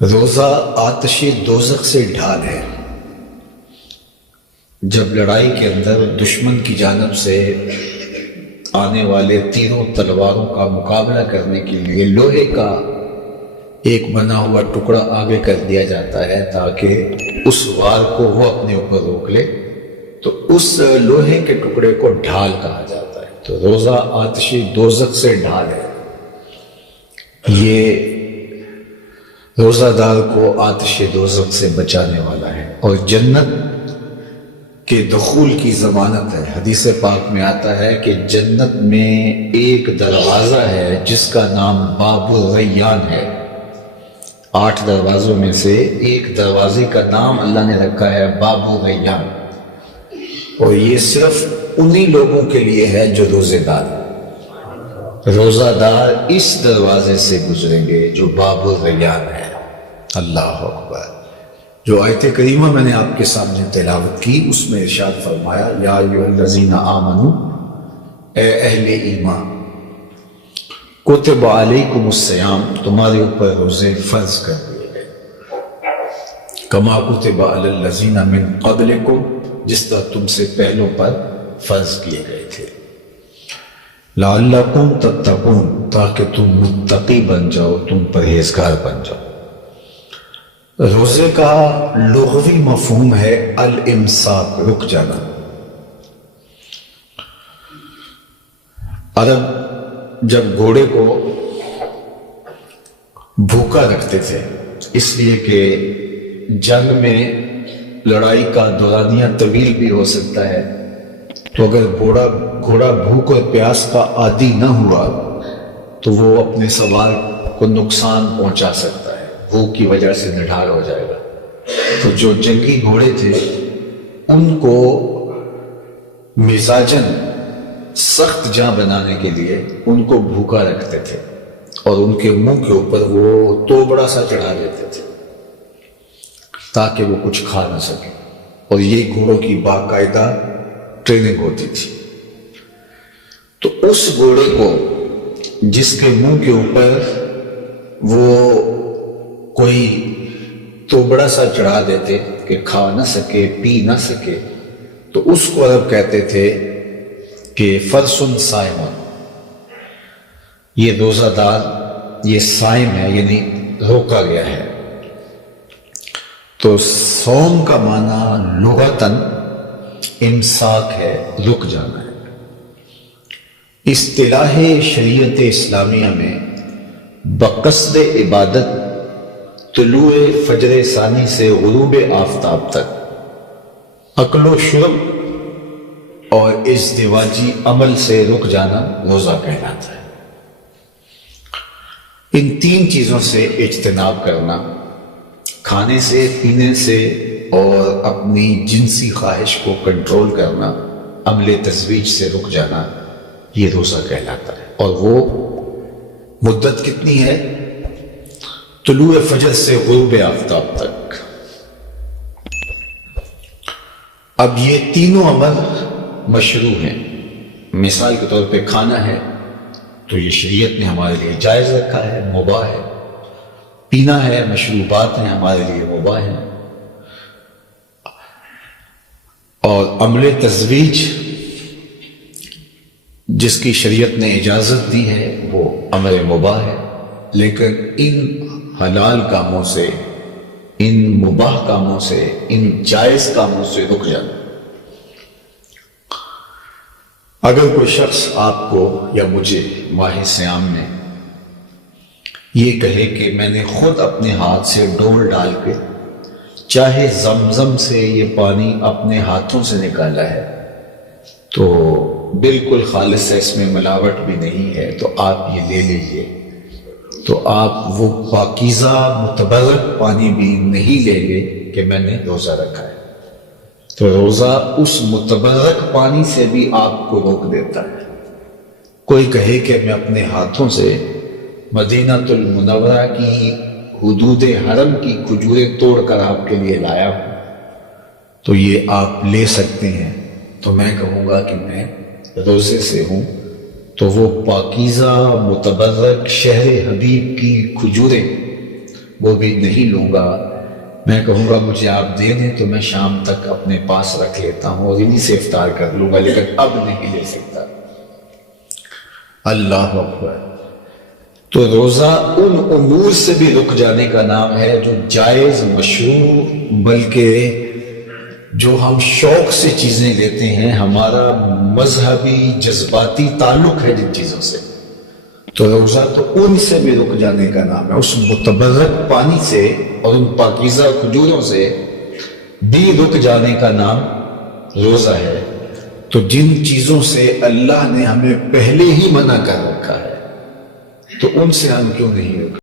روزہ آتش دوزخ سے ڈھال ہے۔ جب لڑائی کے اندر دشمن کی جانب سے آنے والے تیروں تلواروں کا مقابلہ کرنے کے لیے لوہے کا ایک بنا ہوا ٹکڑا آگے کر دیا جاتا ہے تاکہ اس وار کو وہ اپنے اوپر روک لے، تو اس لوہے کے ٹکڑے کو ڈھال کہا جاتا ہے۔ تو روزہ آتش دوزخ سے ڈھال ہے۔ یہ روزہ دار کو آتش دوزخ سے بچانے والا ہے اور جنت کے دخول کی ضمانت ہے۔ حدیث پاک میں آتا ہے کہ جنت میں ایک دروازہ ہے جس کا نام باب الریان ہے۔ 8 دروازوں میں سے ایک دروازے کا نام اللہ نے رکھا ہے باب الریان، اور یہ صرف انہی لوگوں کے لیے ہے جو روزے دار ہیں۔ روزہ دار اس دروازے سے گزریں گے جو باب الریان ہے۔ اللہ اکبر۔ جو آیت کریمہ میں نے آپ کے سامنے تلاوت کی، اس میں ارشاد فرمایا یا ایھا الذین آمنوا، اے اہل ایمان، کتب علیکم الصیام، تمہارے اوپر روزے فرض کر دیے گئے، کما کتب علی الذین من قبلکم، جس طرح تم سے پہلوں پر فرض کیے گئے تھے، لعلکم تتقون، تاکہ تم متقی بن جاؤ، تم پرہیزگار بن جاؤ۔ روزے کا لغوی مفہوم ہے الامساک، رک جانا۔ عرب جب گھوڑے کو بھوکا رکھتے تھے، اس لیے کہ جنگ میں لڑائی کا دورانیہ طویل بھی ہو سکتا ہے، تو اگر گھوڑا بھوک اور پیاس کا عادی نہ ہوا تو وہ اپنے سوار کو نقصان پہنچا سکتا ہے، بھوک کی وجہ سے نڈھال ہو جائے گا۔ تو جو جنگی گھوڑے تھے ان کو مزاجن سخت جاں بنانے کے لیے ان کو بھوکا رکھتے تھے اور ان کے منہ کے اوپر وہ توبڑا سا چڑھا دیتے تھے تاکہ وہ کچھ کھا نہ سکے، اور یہ گھوڑوں کی باقاعدہ ٹریننگ ہوتی تھی۔ تو اس گھوڑے کو جس کے منہ کے اوپر وہ کوئی توبڑا سا چڑھا دیتے کہ کھا نہ سکے، پی نہ سکے، تو اس کو عرب کہتے تھے کہ فرسن صائمن، یہ روزہ دار، یہ صائم ہے، یعنی روکا گیا ہے۔ تو صوم کا معنی لغتاً امساک ہے، رک جانا ہے۔ اصطلاح شریعت اسلامیہ میں بقصد عبادت طلوع فجر ثانی سے غروب آفتاب تک اکل و شرب اور ازدواجی عمل سے رک جانا روزہ کہلاتا ہے۔ ان 3 چیزوں سے اجتناب کرنا، کھانے سے، پینے سے اور اپنی جنسی خواہش کو کنٹرول کرنا، عمل تزویج سے رک جانا، یہ روزہ کہلاتا ہے۔ اور وہ مدت کتنی ہے؟ طلوع فجر سے غروب آفتاب تک۔ اب یہ تینوں عمل مشروع ہیں۔ مثال کے طور پہ کھانا ہے تو یہ شریعت نے ہمارے لیے جائز رکھا ہے، مباح ہے۔ پینا ہے، مشروبات ہیں، ہمارے لیے مباح ہیں۔ اور عمل تزویج جس کی شریعت نے اجازت دی ہے وہ امر مباح ہے، لیکن ان حلال کاموں سے، ان مباح کاموں سے، ان جائز کاموں سے رک جانا۔ اگر کوئی شخص آپ کو یا مجھے ماہ صیام میں یہ کہے کہ میں نے خود اپنے ہاتھ سے ڈول ڈال کے چاہے زمزم سے یہ پانی اپنے ہاتھوں سے نکالا ہے تو بالکل خالص ہے، اس میں ملاوٹ بھی نہیں ہے، تو آپ یہ لے لیجئے، تو آپ وہ پاکیزہ متبرک پانی بھی نہیں لیں گے کہ میں نے روزہ رکھا ہے۔ تو روزہ اس متبرک پانی سے بھی آپ کو روک دیتا ہے۔ کوئی کہے کہ میں اپنے ہاتھوں سے مدینہ المنورہ کی حدود حرم کی کھجوریں توڑ کر آپ کے لیے لایا ہوں، تو یہ آپ لے سکتے ہیں، تو میں کہوں گا کہ میں روزے سے ہوں، تو وہ پاکیزہ متبرک شہر حبیب کی کھجوریں وہ بھی نہیں لوں گا. میں کہوں گا مجھے آپ دے دیں تو میں شام تک اپنے پاس رکھ لیتا ہوں اور انہی سے افطار کر لوں گا، لیکن اب نہیں لے سکتا. اللہ اکبر. تو روزہ ان امور سے بھی رک جانے کا نام ہے جو جائز مشروع، بلکہ جو ہم شوق سے چیزیں لیتے ہیں، ہمارا مذہبی جذباتی تعلق ہے جن چیزوں سے، تو روزہ تو ان سے بھی رک جانے کا نام ہے. اس متبرک پانی سے اور ان پاکیزہ کھجوروں سے بھی رک جانے کا نام روزہ ہے. تو جن چیزوں سے اللہ نے ہمیں پہلے ہی منع کر رکھا ہے تو ان سے ہم کیوں نہیں رکیں؟